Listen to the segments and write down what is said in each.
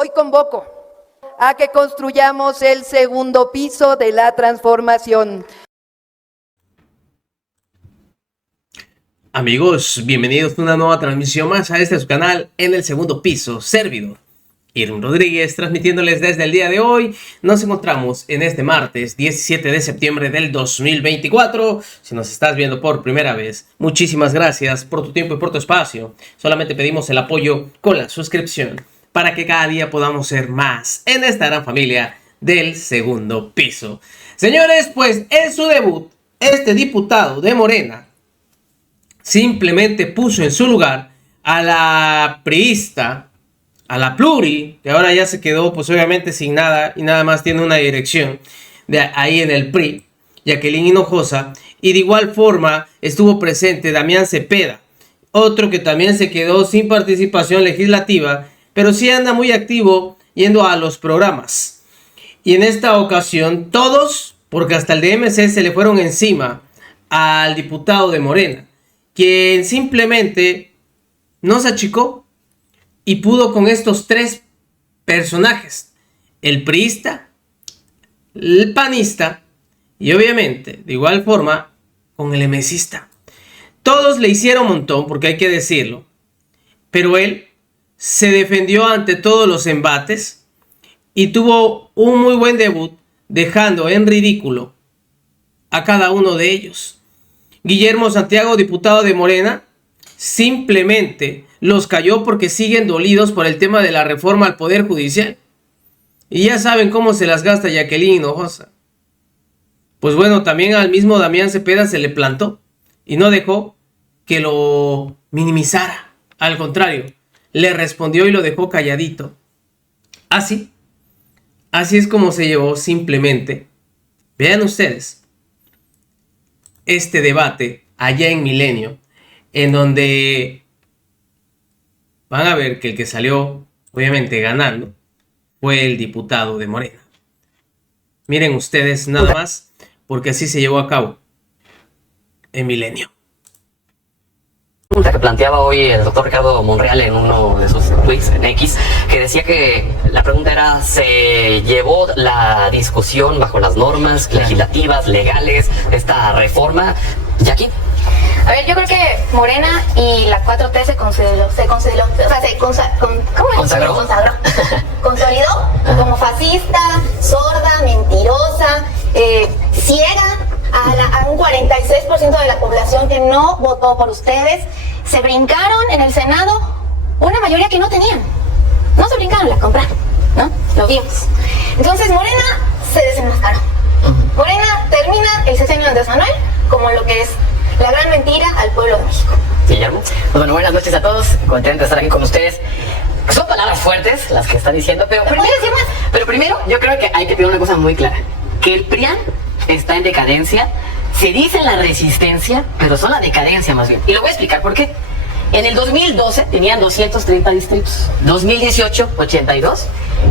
Hoy convoco a que construyamos el segundo piso de la transformación. Amigos, bienvenidos a una nueva transmisión más a este su canal en el segundo piso, servidor Irwin Rodríguez, transmitiéndoles desde el día de hoy. Nos encontramos en este martes 17 de septiembre del 2024. Si nos estás viendo por primera vez, muchísimas gracias por tu tiempo y por tu espacio. Solamente pedimos el apoyo con la suscripción para que cada día podamos ser más en esta gran familia del segundo piso. Señores, pues en su debut, este diputado de Morena simplemente puso en su lugar a la priista, a la pluri, que ahora ya se quedó pues obviamente sin nada y nada más tiene una dirección de ahí en el PRI, Jacqueline Hinojosa, y de igual forma estuvo presente Damián Cepeda, otro que también se quedó sin participación legislativa, pero sí anda muy activo yendo a los programas. Y en esta ocasión todos, porque hasta el DMC se le fueron encima al diputado de Morena, quien simplemente no se achicó y pudo con estos tres personajes: el priista, el panista y obviamente de igual forma con el emesista. Todos le hicieron un montón, porque hay que decirlo, pero él se defendió ante todos los embates y tuvo un muy buen debut, dejando en ridículo a cada uno de ellos. Guillermo Santiago, diputado de Morena, simplemente los cayó porque siguen dolidos por el tema de la reforma al Poder Judicial. Y ya saben cómo se las gasta Jacqueline Hinojosa. Pues bueno, también al mismo Damián Cepeda se le plantó y no dejó que lo minimizara. Al contrario, le respondió y lo dejó calladito. Así es como se llevó simplemente. Vean ustedes este debate allá en Milenio, en donde van a ver que el que salió obviamente ganando fue el diputado de Morena. Miren ustedes nada más, porque así se llevó a cabo en Milenio. Pregunta que planteaba hoy el doctor Ricardo Monreal en uno de sus tweets en X, que decía que la pregunta era: ¿se llevó la discusión bajo las normas legislativas, legales, esta reforma? Jackie. A ver, yo creo que Morena y la 4T se consolidó como fascista, sorda, mentirosa, ciega a un 46% de la población que no votó por ustedes. Se brincaron en el Senado una mayoría que no tenían. No se brincaron, la compraron, ¿no? Lo vimos. Entonces Morena se desenmascaró. Morena termina el sexenio de Andrés Manuel como lo que es la gran mentira al pueblo de México. Guillermo. Pues bueno, buenas noches a todos. Contento de estar aquí con ustedes. Son palabras fuertes las que están diciendo, pero primero yo creo que hay que tener una cosa muy clara: que el PRIAN está en decadencia. Se dice la resistencia, pero son la decadencia más bien. Y lo voy a explicar por qué. En el 2012 tenían 230 distritos, 2018 82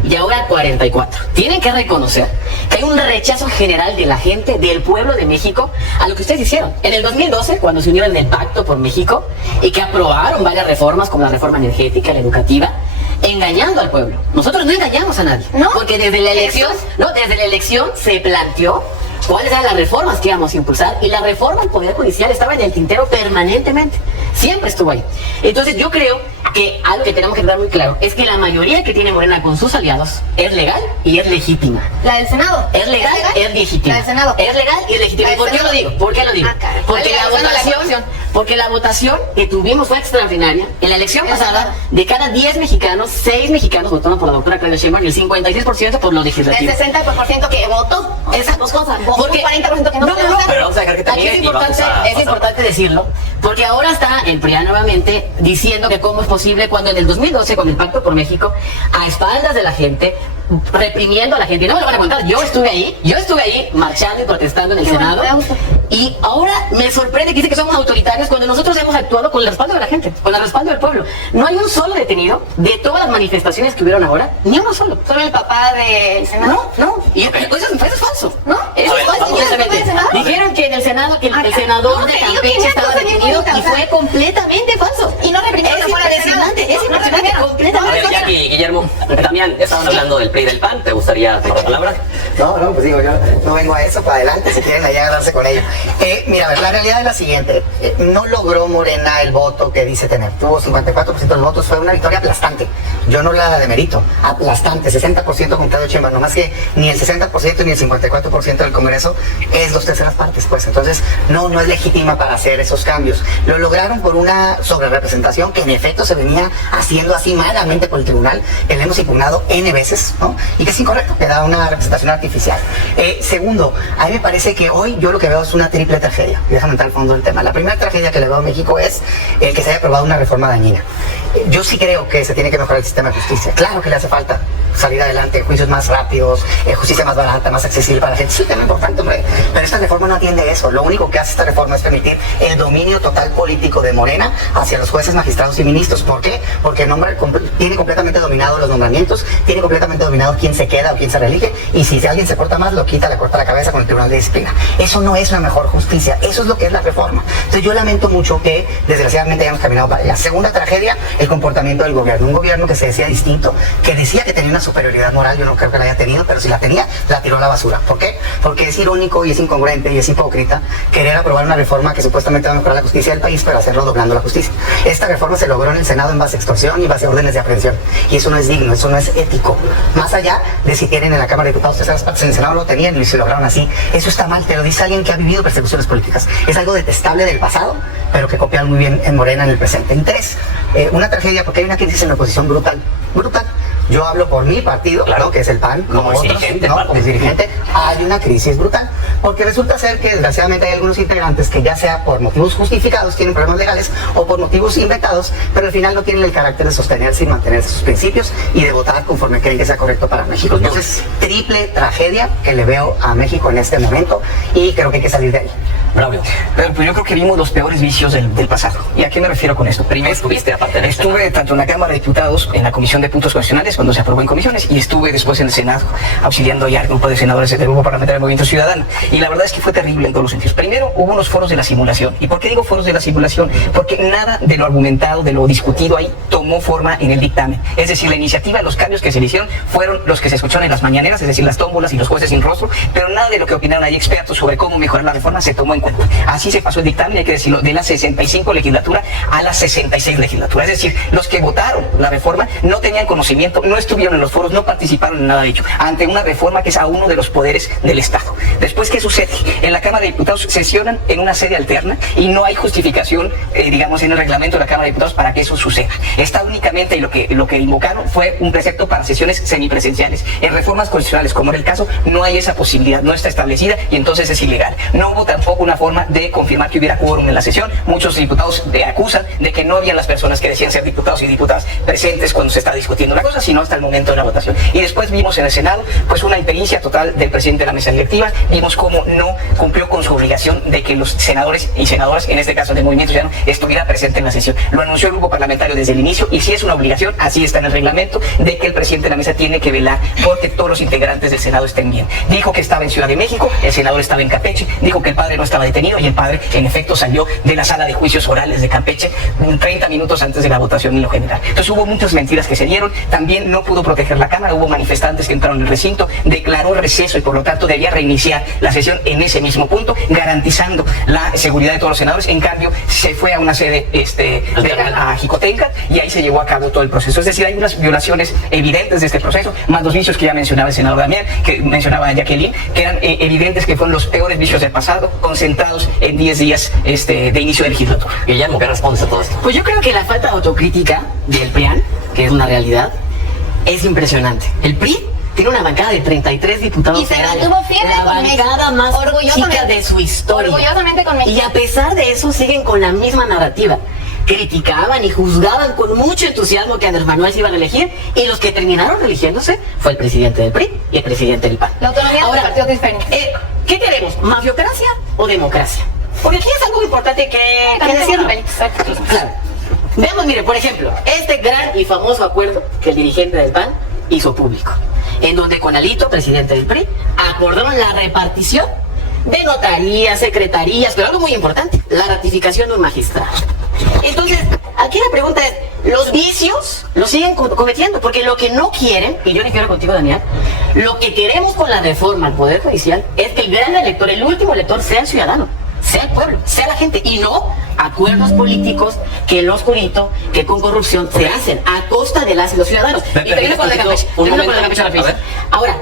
y ahora 44. Tienen que reconocer que hay un rechazo general de la gente, del pueblo de México, a lo que ustedes hicieron. En el 2012, cuando se unieron en el Pacto por México y que aprobaron varias reformas como la reforma energética, la educativa, engañando al pueblo. Nosotros no engañamos a nadie, ¿no? Porque desde la elección se planteó cuáles eran las reformas que íbamos a impulsar, y la reforma al Poder Judicial estaba en el tintero permanentemente, siempre estuvo ahí. Entonces yo creo que algo que tenemos que quedar muy claro es que la mayoría que tiene Morena con sus aliados es legal y es legítima. ¿La del Senado? Es legal, es legítima. ¿La del Senado? Es legal y es legítima. ¿Por qué lo digo? Porque la votación que tuvimos fue extraordinaria. En la elección pasada, de cada 10 mexicanos, 6 mexicanos votaron por la doctora Claudia Sheinbaum y el 56% por lo legislativo. El 60% que votó. Esas dos cosas. Porque un 40% que no. Pero vamos a dejar que también es importante decirlo, porque ahora está el PRIAN nuevamente diciendo que cómo es posible, cuando en el 2012 con el Pacto por México, a espaldas de la gente, reprimiendo a la gente. Y no me lo van a contar, yo estuve ahí marchando y protestando en el Senado. Y ahora me sorprende que dice que somos autoritarios cuando nosotros hemos actuado con el respaldo de la gente, con el respaldo del pueblo. No hay un solo detenido de todas las manifestaciones que hubieron ahora, ni uno solo. ¿Solo el papá del Senado? No. Y eso es falso, ¿no? Eso es falso completamente. Dijeron que en el Senado, que el senador de Campeche estaba detenido y fue completamente falso. Y no reprimieron Es impresionante, completamente. Guillermo. Damián, estaban hablando del PRI y del PAN, ¿te gustaría tomar la palabra? No, pues digo, yo no vengo a eso, para adelante, si quieren allá agarrarse con ello. Mira, a ver, la realidad es la siguiente, no logró Morena el voto que dice tener, tuvo 54% de los votos, fue una victoria aplastante, yo no la demerito, aplastante, 60% con Claudio Sheinbaum, nomás que ni el 60% ni el 54% del Congreso es 2/3 partes, pues, entonces no es legítima para hacer esos cambios. Lo lograron por una sobrerepresentación que en efecto se venía haciendo así malamente por el tribunal, que le hemos impugnado N veces, ¿no? Y que es incorrecto, que da una representación artificial. Segundo, a mí me parece que hoy yo lo que veo es una triple tragedia. Y déjame entrar al fondo del tema. La primera tragedia que le veo a México es el que se haya aprobado una reforma dañina. Yo sí creo que se tiene que mejorar el sistema de justicia. Claro que le hace falta salir adelante, juicios más rápidos, justicia más barata, más accesible para la gente. Sí, tema importante, hombre. Pero esta reforma no atiende eso. Lo único que hace esta reforma es permitir el dominio total político de Morena hacia los jueces, magistrados y ministros. ¿Por qué? Porque el nombre tiene completamente dominado los nombramientos, tiene completamente dominado quién se queda o quién se reelige, y si alguien se porta más, lo quita, le corta la cabeza con el Tribunal de Disciplina. Eso no es la mejor justicia, eso es lo que es la reforma. Entonces yo lamento mucho que desgraciadamente hayamos caminado para allá. Segunda tragedia, el comportamiento del gobierno. Un gobierno que se decía distinto, que decía que tenía una superioridad moral, yo no creo que la haya tenido, pero si la tenía, la tiró a la basura. ¿Por qué? Porque es irónico y es incongruente y es hipócrita querer aprobar una reforma que supuestamente va a mejorar la justicia del país, pero hacerlo doblando la justicia. Esta reforma se logró en el Senado en base a extorsión y base a órdenes de aprehensión. Y eso no es digno, eso no es ético. Más allá de si tienen en la Cámara de Diputados terceras partes, en el Senado lo tenían y se lograron así. Eso está mal, te lo dice alguien que ha vivido persecuciones políticas. Es algo detestable del pasado, pero que copiaron muy bien en Morena en el presente. En tres, una tragedia porque hay una crisis en la oposición brutal. Yo hablo por mi partido, claro, ¿no? Que es el PAN, como otros, dirigente, ¿no? Como dirigente, hay una crisis brutal, porque resulta ser que desgraciadamente hay algunos integrantes que ya sea por motivos justificados tienen problemas legales o por motivos inventados, pero al final no tienen el carácter de sostenerse y mantener sus principios y de votar conforme creen que sea correcto para México. Entonces, triple tragedia que le veo a México en este momento y creo que hay que salir de ahí. Bravo. Pero pues yo creo que vimos los peores vicios del pasado. ¿Y a qué me refiero con esto? Primero, estuviste aparte de estuve tanto en la Cámara de Diputados, en la Comisión de Puntos Constitucionales, cuando se aprobó en comisiones, y estuve después en el Senado, auxiliando ya al grupo de senadores del Grupo Parlamentario del Movimiento Ciudadano. Y la verdad es que fue terrible en todos los sentidos. Primero, hubo unos foros de la simulación. ¿Y por qué digo foros de la simulación? Porque nada de lo argumentado, de lo discutido ahí, tomó forma en el dictamen. Es decir, la iniciativa, los cambios que se le hicieron fueron los que se escucharon en las mañaneras, es decir, las tómbolas y los jueces sin rostro, pero nada de lo que opinaron ahí expertos sobre cómo mejorar la reforma se tomó en cuenta. Así se pasó el dictamen, hay que decirlo, de la 65 legislatura a la 66 legislatura. Es decir, los que votaron la reforma no tenían conocimiento, no estuvieron en los foros, no participaron en nada de ello, ante una reforma que es a uno de los poderes del Estado. Después, ¿qué sucede? En la Cámara de Diputados sesionan en una sede alterna y no hay justificación, digamos, en el reglamento de la Cámara de Diputados para que eso suceda. Está únicamente, y lo que invocaron fue un precepto para sesiones semipresenciales. En reformas constitucionales, como era el caso, no hay esa posibilidad, no está establecida y entonces es ilegal. No hubo tampoco una forma de confirmar que hubiera quórum en la sesión. Muchos diputados acusan de que no habían las personas que decían ser diputados y diputadas presentes cuando se está discutiendo la cosa, sino hasta el momento de la votación. Y después vimos en el Senado pues una impericia total del presidente de la mesa directiva, vimos cómo no cumplió con su obligación de que los senadores y senadoras, en este caso del Movimiento Ciudadano, estuviera presente en la sesión. Lo anunció el grupo parlamentario desde el inicio y si es una obligación, así está en el reglamento, de que el presidente de la mesa tiene que velar porque todos los integrantes del Senado estén bien. Dijo que estaba en Ciudad de México, el senador estaba en Campeche, dijo que el padre no estaba detenido y el padre en efecto salió de la sala de juicios orales de Campeche 30 minutos antes de la votación en lo general. Entonces hubo muchas mentiras que se dieron, también no pudo proteger la Cámara, hubo manifestantes que entraron en el recinto, declaró receso y por lo tanto debía reiniciar la sesión en ese mismo punto, garantizando la seguridad de todos los senadores. En cambio, se fue a una sede a Jicotenca y ahí se llevó a cabo todo el proceso. Es decir, hay unas violaciones evidentes de este proceso, más los vicios que ya mencionaba el senador Damián, que mencionaba Jacqueline, que eran evidentes, que fueron los peores vicios del pasado, concentrados en 10 días de inicio de legislatura. Guillermo, ¿qué respondes a todo esto? Pues yo creo que la falta de autocrítica del PRIAN, que es una realidad, es impresionante. El PRI tiene una bancada de 33 diputados Y se federales, mantuvo firme la con bancada México. más Orgullosamente. chica de su historia. Orgullosamente con México. Y a pesar de eso siguen con la misma narrativa. Criticaban y juzgaban con mucho entusiasmo que Andrés Manuel se iba a reelegir, y los que terminaron religiéndose fue el presidente del PRI y el presidente del PAN. La autonomía de los partidos diferentes. ¿Qué queremos? ¿Mafiocracia o democracia? Porque aquí es algo importante que decirlo. Claro. Veamos, mire, por ejemplo, este gran y famoso acuerdo que el dirigente del PAN hizo público, en donde con Alito, presidente del PRI, acordaron la repartición de notarías, secretarías, pero algo muy importante, la ratificación de un magistrado. Entonces, aquí la pregunta es, los vicios los siguen cometiendo, porque lo que no quieren, y yo difiero contigo, Damián, lo que queremos con la reforma al Poder Judicial es que el gran elector, el último elector, sea el ciudadano, sea el pueblo, sea la gente, y no acuerdos políticos que en lo oscurito, que con corrupción se hacen a costa de las y los ciudadanos. Y termino con la de Campeche, rapidísimo. Ahora,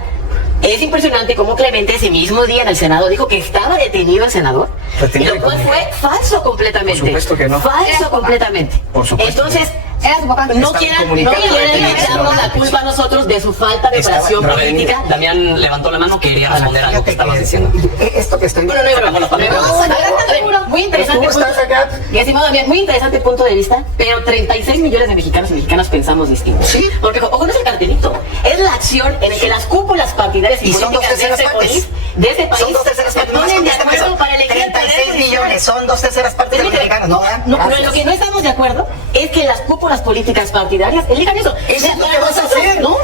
es impresionante cómo Clemente ese mismo día en el Senado dijo que estaba detenido el senador, y lo cual fue falso completamente. Por supuesto que no. Falso completamente. Por supuesto. Entonces, Era su papá. no quieran echarnos la culpa a nosotros de su falta de operación política. Damián levantó la mano, quería responder a algo que estabas diciendo. Esto que estoy... Bueno, no hay broma, no hay broma. Muy interesante ¿Tú punto. estás acá? Mi estimado Damián, muy interesante punto de vista, pero 36 millones de mexicanos y mexicanas pensamos distinto. Sí. Porque, ojo, no es el cartelito, es la acción en la que las cúpulas partidarias y Y son dos políticas de terceras este partes. país, de este país, Son dos terceras se partes. ponen de acuerdo para elegir al poder 36 judicial. millones, son dos terceras partes de los mexicanos. No, No, gracias. lo que no estamos de acuerdo es que las cúpulas políticas partidarias elijan eso. Eso es lo Para que vas a nosotros- hacer. No.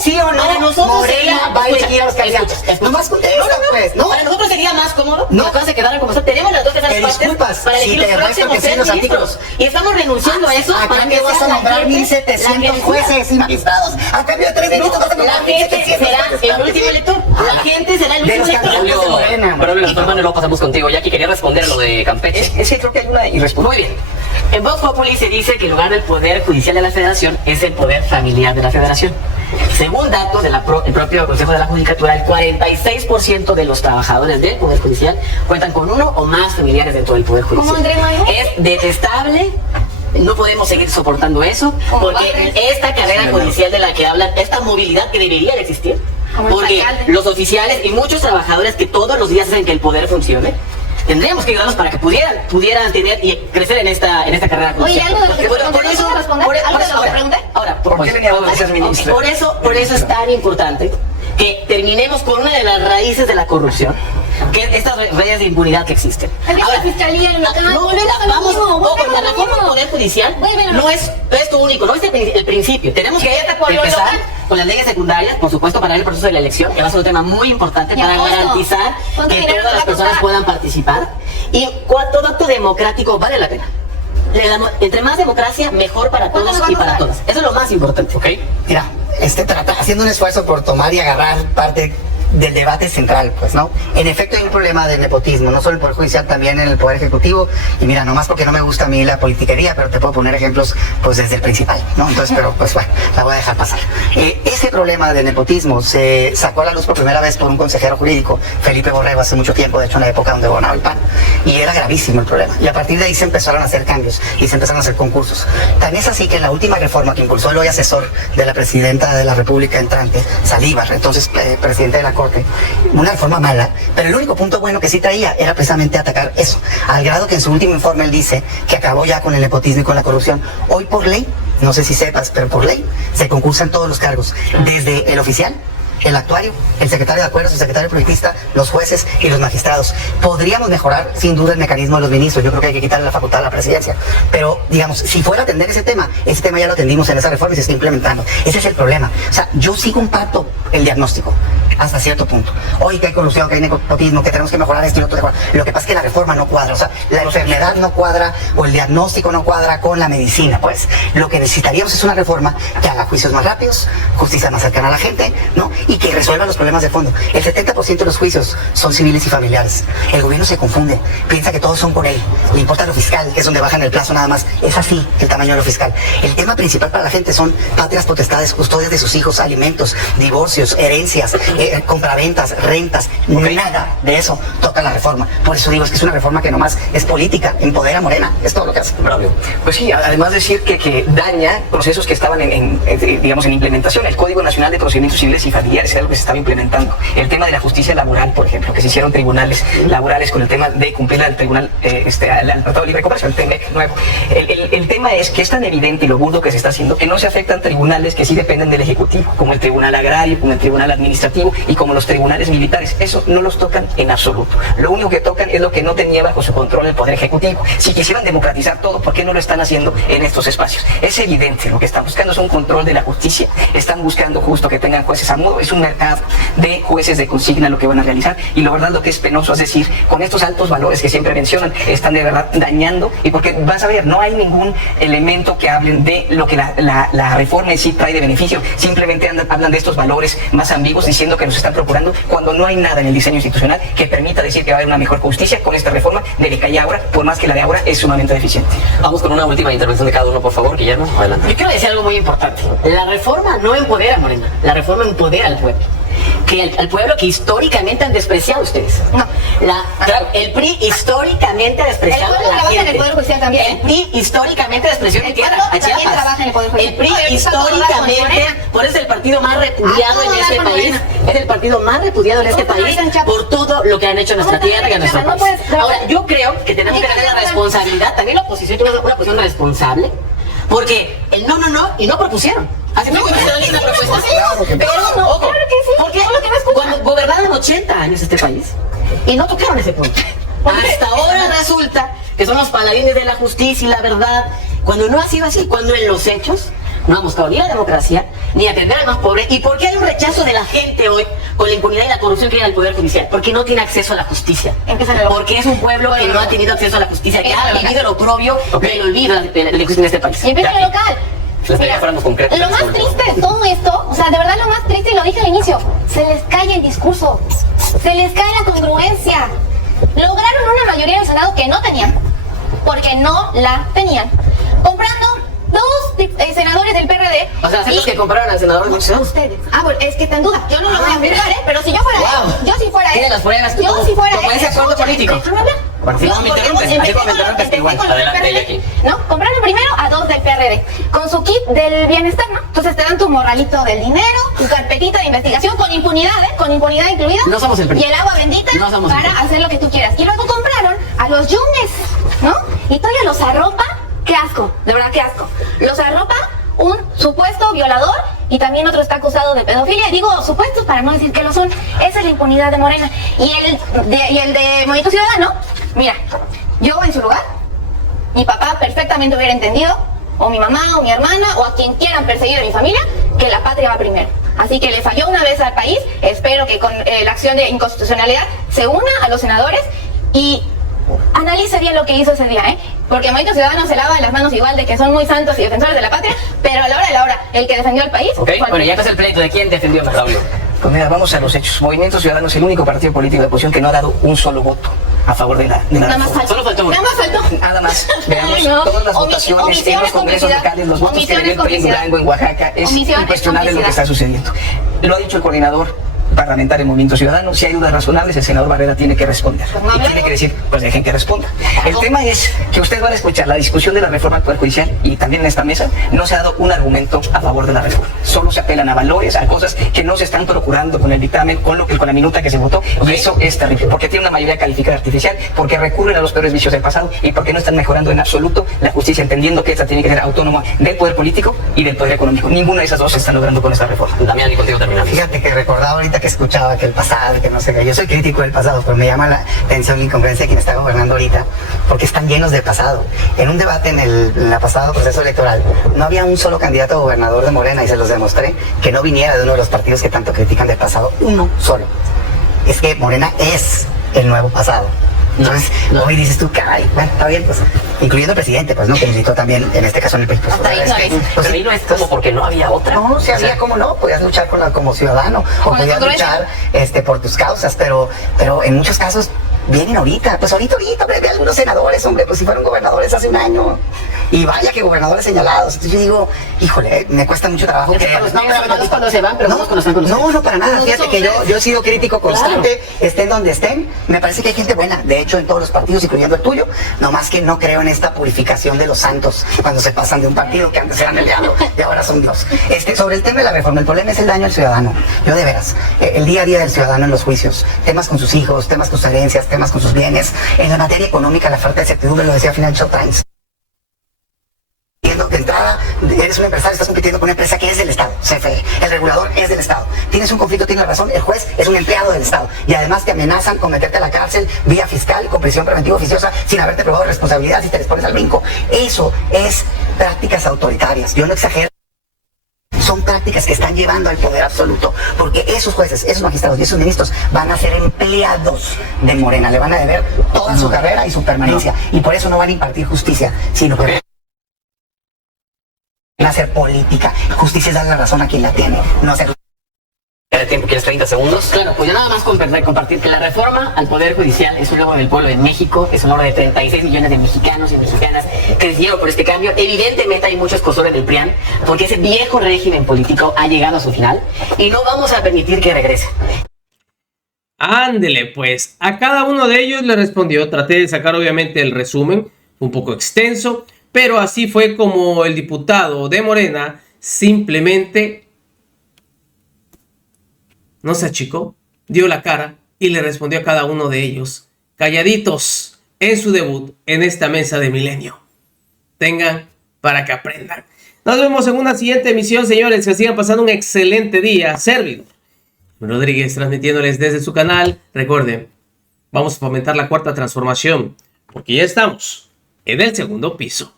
¿Sí o no? Para nosotros Morena sería... va a escucha, elegir a los candidatos. escucha. Nomás contesta, pues, ¿no? Para nosotros sería más cómodo No. que las cosas se quedaran como están. Tenemos las dos terceras Te partes disculpas, para elegir si los te demuestro próximos que sí, tres los ministros. artículos. Y estamos renunciando a eso ¿A para que cambio vas sea a la nombrar gente la que 1700 decida. jueces y magistrados? ¿A cambio de 3 minutos vas a La nombrar gente 1700 será jueces? el último elector. La gente será el De último los elector. candidatos de Morena. Pero doctor Manuel, luego pasamos contigo. Jackie quería responder a lo de Campeche. Es que creo que hay una irrespuesta. Muy bien. En Vox Populi se dice que en lugar del poder judicial de la federación es el poder familiar de la federación. Según datos del propio Consejo de la Judicatura, el 46% de los trabajadores del Poder Judicial cuentan con uno o más familiares dentro del Poder Judicial. ¿Cómo, Andrés Manuel? Es detestable. No podemos seguir soportando eso, Como porque padres. esta carrera judicial de la que hablan, esta movilidad que debería de existir, Como el porque alcalde. los oficiales y muchos trabajadores que todos los días hacen que el poder funcione, tendríamos que ayudarlos para que pudieran tener y crecer en esta carrera Oye, judicial. algo de lo que Por ¿no eso, puedo responder? ¿Algo de lo que pregunté? ahora, ¿Por qué venía a ser ministra? por eso es tan importante que terminemos con una de las raíces de la corrupción, que es estas redes de impunidad que existen. Es que la fiscalía en local, no, volvemos a lo vamos, mismo, ojo, volvemos la a lo reforma del mismo. Poder Judicial Vuelven a lo no es esto único, no es el principio. Tenemos que por lo empezar local. con las leyes secundarias, por supuesto, para el proceso de la elección, que va a ser un tema muy importante Y para agosto. garantizar ¿Cuánto que dinero todas nos va las a personas costar? puedan participar y todo acto democrático vale la pena. Entre más democracia, mejor para ¿Cuánto todos nos va a y para costar? todas. Eso es lo más importante. ¿Ok? Mira, haciendo un esfuerzo por tomar y agarrar parte del debate central, pues, ¿no? En efecto hay un problema del nepotismo, no solo en el Poder Judicial, también en el Poder Ejecutivo, y mira, nomás porque no me gusta a mí la politiquería, pero te puedo poner ejemplos, pues, desde el principal, ¿no? Entonces, pero, pues, bueno, la voy a dejar pasar. Ese problema del nepotismo se sacó a la luz por primera vez por un consejero jurídico, Felipe Borrego, hace mucho tiempo, de hecho, en la época donde gobernaba el PAN, y era gravísimo el problema, y a partir de ahí se empezaron a hacer cambios, y se empezaron a hacer concursos. Tan es así que en la última reforma que impulsó el hoy asesor de la presidenta de la República entrante, Saldívar, entonces presidente de la Corte, una reforma mala, pero el único punto bueno que sí traía era precisamente atacar eso, al grado que en su último informe él dice que acabó ya con el nepotismo y con la corrupción. Hoy por ley, no sé si sepas, pero por ley se concursan todos los cargos, desde el oficial, el actuario, el secretario de acuerdos, el secretario proyectista, los jueces y los magistrados. Podríamos mejorar sin duda el mecanismo de los ministros, yo creo que hay que quitarle la facultad a la presidencia, pero digamos, si fuera a atender ese tema ya lo atendimos en esa reforma y se está implementando. Ese es el problema. O sea, yo sí comparto el diagnóstico hasta cierto punto. Hoy que hay corrupción, que hay nepotismo, que tenemos que mejorar esto y otro. Lo que pasa es que la reforma no cuadra, o sea, la enfermedad no cuadra o el diagnóstico no cuadra con la medicina, pues. Lo que necesitaríamos es una reforma que haga juicios más rápidos, justicia más cercana a la gente, ¿no? Y que resuelva los problemas de fondo. El 70% de los juicios son civiles y familiares. El gobierno se confunde, piensa que todos son por él. Le importa lo fiscal, que es donde bajan el plazo nada más. Es así el tamaño de lo fiscal. El tema principal para la gente son patrias potestades, custodias de sus hijos, alimentos, divorcios, herencias, compraventas, rentas. Nada de eso toca la reforma. Por eso digo, es que es una reforma que nomás es política, empodera a Morena, es todo lo que hace. Bravo. Pues sí, además decir que daña procesos que estaban digamos, en implementación. El Código Nacional de Procedimientos Civiles y Familiares era algo que se estaba implementando. El tema de la justicia laboral, por ejemplo, que se hicieron tribunales laborales con el tema de cumplir al tribunal, al Tratado de Libre Comercio, el TEMEC nuevo. El tema es que es tan evidente y lo burdo que se está haciendo que no se afectan tribunales que sí dependen del Ejecutivo, como el Tribunal Agrario, como el Tribunal Administrativo y como los tribunales militares. Eso no los tocan en absoluto. Lo único que tocan es lo que no tenía bajo su control el Poder Ejecutivo. Si quisieran democratizar todo, ¿por qué no lo están haciendo en estos espacios? Es evidente, lo que están buscando es un control de la justicia, están buscando justo que tengan jueces a modo. es un mercado de jueces de consigna lo que van a realizar, y la verdad lo que es penoso es decir, con estos altos valores que siempre mencionan, están de verdad dañando, y porque vas a ver, no hay ningún elemento que hablen de lo que la reforma en sí trae de beneficio, simplemente hablan de estos valores más ambiguos diciendo que nos están procurando cuando no hay nada en el diseño institucional que permita decir que va a haber una mejor justicia con esta reforma de la que hay ahora, por más que la de ahora es sumamente deficiente. Vamos con una última intervención de cada uno, por favor, Guillermo, adelante. Yo quiero decir algo muy importante. La reforma no empodera a Morena, la reforma empodera al pueblo. Al pueblo que históricamente han despreciado ustedes. No. Claro, el PRI históricamente ha despreciado El pueblo a la trabaja en gente. el Poder Judicial también. El PRI históricamente despreció El mi tierra, pueblo a también Chiapas. trabaja en el Poder Judicial. El PRI Pero está todo históricamente, con Morena. por eso es el partido más repudiado Ah, en este con país. Morena. Es el partido más repudiado en este ¿Cómo país en Chiapas? por todo lo que han hecho en nuestra ¿Cómo tierra y en en nuestro Chiapas? país. No puedes- Ahora, yo creo que tenemos que tener la responsabilidad, también la oposición tiene una posición responsable, porque el no y no propusieron. Así que no hizo una propuesta. Pero no, ojo, claro que sí. porque Todo lo que no escuchan. cuando gobernaron 80 años este país y no tocaron ese punto. Hasta ahora resulta que son los paladines de la justicia y la verdad, cuando no ha sido así, cuando en los hechos no han buscado ni la democracia, ni atender al más pobre. ¿Y por qué hay un rechazo de la gente hoy con la impunidad y la corrupción que hay en el Poder Judicial? Porque no tiene acceso a la justicia. Porque es un pueblo que no ha tenido acceso a la justicia, que ha vivido el oprobio del olvido de la justicia en este país. Y empieza en lo local. Les pedía fuéramos concretos. Lo más triste de todo esto, o sea, de verdad lo más triste, y lo dije al inicio, se les cae el discurso, se les cae la congruencia. Lograron una mayoría en el Senado que no tenían, porque no la tenían, comprando dos senadores del PRD. O sea, ¿aceptas y- que compraron al senador González? Ustedes. Ah, bueno, es que está en duda. Yo no lo voy a afirmar, ¿eh? Pero si yo fuera Wow. él, yo si fuera él. Tiene las pruebas, Yo tú, si fuera como él. ese acuerdo escúchame, político. déjame hablar. Martín, no me interrumpes, así Empecé como me con interrumpes, empecé igual. con los del Adelante, PRD, Jackie. ¿no? Compraron primero a dos del PRD, con su kit del bienestar, ¿no? Entonces te dan tu morralito del dinero, tu carpetita de investigación, con impunidad, ¿eh? Con impunidad incluida. No somos el PRI. Y el agua bendita No somos el para PRI. hacer lo que tú quieras. Y luego compraron a los Yunes, ¿no? Y todavía los arropa, qué asco, de verdad qué asco. Los arropa un supuesto violador, y también otro está acusado de pedofilia. Y digo supuestos para no decir que lo son. Esa es la impunidad de Morena. Y el de Movimiento Ciudadano, mira, yo en su lugar, mi papá perfectamente hubiera entendido, o mi mamá, o mi hermana, o a quien quieran perseguir de mi familia, que la patria va primero. Así que le falló una vez al país. Espero que con la acción de inconstitucionalidad se una a los senadores y analice bien lo que hizo ese día, ¿eh? Porque Movimiento Ciudadano se lava las manos igual de que son muy santos y defensores de la patria, pero a la hora de la hora, el que defendió al país... Ok, fue- bueno, ya empezó el pleito de quién defendió más. Pues mira, vamos a los hechos. Movimiento Ciudadano es el único partido político de oposición que no ha dado un solo voto a favor de la Nada más reforma. faltó. Solo faltó uno. Nada más faltó. Nada más. Veamos Ay, no. todas las Omisión, votaciones en omisión los es congresos complicidad. locales, los votos que Omisión le dio es el PRI en complicidad. Durango, en Oaxaca. Es Omisión es incuestionable lo que está complicidad. sucediendo. Lo ha dicho el coordinador parlamentario del Movimiento Ciudadano. Si hay dudas razonables, el senador Barrera tiene que responder. Pues no Y hablemos. tiene que decir, pues dejen que responda. El tema es que ustedes van a escuchar la discusión de la reforma al Poder Judicial, y también en esta mesa no se ha dado un argumento a favor de la reforma. Solo se apelan a valores, a cosas que no se están procurando con el dictamen, con la minuta que se votó. Y eso es terrible, porque tiene una mayoría calificada artificial, porque recurren a los peores vicios del pasado y porque no están mejorando en absoluto la justicia, entendiendo que esta tiene que ser autónoma del poder político y del poder económico. Ninguna de esas dos se están logrando con esta reforma. Damián, y contigo terminamos. Fíjate que recordaba ahorita que escuchaba que el pasado, que no sé qué. Yo soy crítico del pasado, pero me llama la atención la incongruencia de quien está gobernando ahorita, porque están llenos de pasado. En un debate en el pasado proceso electoral, no había un solo candidato a gobernador de Morena, y se los demostré, que no viniera de uno de los partidos que tanto critican del pasado. Uno solo. Es que Morena es el nuevo pasado. Entonces, hoy dices tú, caray, bueno, está bien, pues, incluyendo el presidente, pues, ¿no? Que necesitó también, en este caso, en el PRI. Pues, Hasta ahí es no que, es. pues, Pero ahí no es como porque no había otra. no, si O había sea, como no, podías luchar como ciudadano, o Con la podías congruencia. luchar por tus causas, pero en muchos casos vienen ahorita, pues ahorita, hombre, ve algunos senadores, hombre, pues si fueron gobernadores hace un año, y vaya que gobernadores señalados. Entonces yo digo, híjole, me cuesta mucho trabajo Es que creer. los negros malos cuando se van, pero buenos cuando están con no, ustedes. no, para nada, fíjate que yo he sido crítico constante, estén donde estén, me parece que hay gente buena, de hecho en todos los partidos, incluyendo el tuyo, nomás que no creo en esta purificación de los santos cuando se pasan de un partido que antes eran el diablo y ahora son Dios. Sobre el tema de la reforma, el problema es el daño al ciudadano. Yo de veras, el día a día del ciudadano en los juicios, temas con sus hijos, temas con sus herencias, temas con sus bienes, en la materia económica la falta de certidumbre, lo decía Financial Times. De entrada, eres un empresario, estás compitiendo con una empresa que es del Estado, CFE, el regulador es del Estado. Tienes un conflicto, tienes razón, el juez es un empleado del Estado. Y además te amenazan con meterte a la cárcel vía fiscal, con prisión preventiva oficiosa, sin haberte probado responsabilidad si te les pones al brinco. Eso es prácticas autoritarias. Yo no exagero. son prácticas que están llevando al poder absoluto, porque esos jueces, esos magistrados y esos ministros van a ser empleados de Morena, le van a deber toda su carrera y su permanencia, y por eso no van a impartir justicia, sino que van a hacer política. Justicia es dar la razón a quien la tiene, no hacer... ¿Quieres tiempo? ¿Quieres 30 segundos? Claro, pues yo nada más compartir que la reforma al Poder Judicial es un logro del pueblo en México, es un logro de 36 millones de mexicanos y mexicanas que decidieron por este cambio. Evidentemente hay muchos cosores del PRIAN, porque ese viejo régimen político ha llegado a su final y no vamos a permitir que regrese. Ándele, pues, a cada uno de ellos le respondió. Traté de sacar obviamente el resumen, un poco extenso, pero así fue como el diputado de Morena simplemente no se achicó, dio la cara y le respondió a cada uno de ellos, calladitos en su debut en esta mesa de Milenio. Tengan para que aprendan. Nos vemos en una siguiente emisión, señores. Que sigan pasando un excelente día. Servidor Rodríguez transmitiéndoles desde su canal. Recuerden, vamos a fomentar la cuarta transformación, porque ya estamos en el segundo piso.